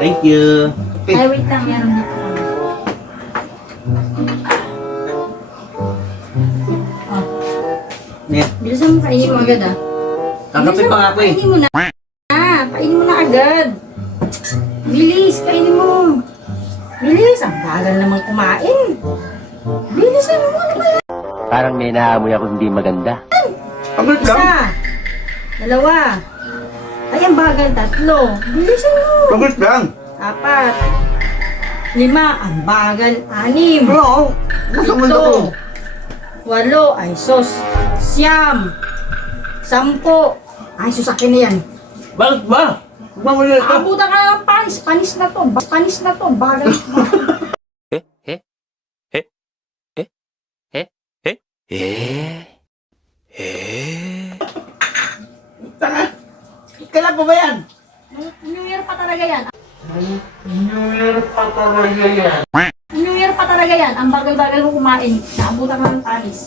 Thank you. Ay, wait lang. Meron dito. Oh, Yeah. bilisan mo, kainin mo agad ah. Kakape pa nga ako eh. Kainin mo na. Kainin mo na agad. Bilis, kainin mo. Bilis, ang bagal naman kumain. Bilisan mo, ano ba yan? Parang may naamoy ako hindi maganda. Agad lang. Isa. Dalawa. Ay, ang bagal, tatlo. Bilisan mo. Agad lang. Apat. Lima, ang bagal. Anim. Oo. Gusto mo ako. Walo, ay sos. Siyam. Sampo. Ay, susakin na yan. Bakit ba? Mamuli ito. Abutan ka na ng panis. Panis na to. Panis na to. Bagal. Tanga. Kailan pa ba yan? New Year pa talaga yan. New Year pa talaga yan. New Year pa talaga yan. Ang bagal-bagal mo kumain. Naabutan ka ng panis.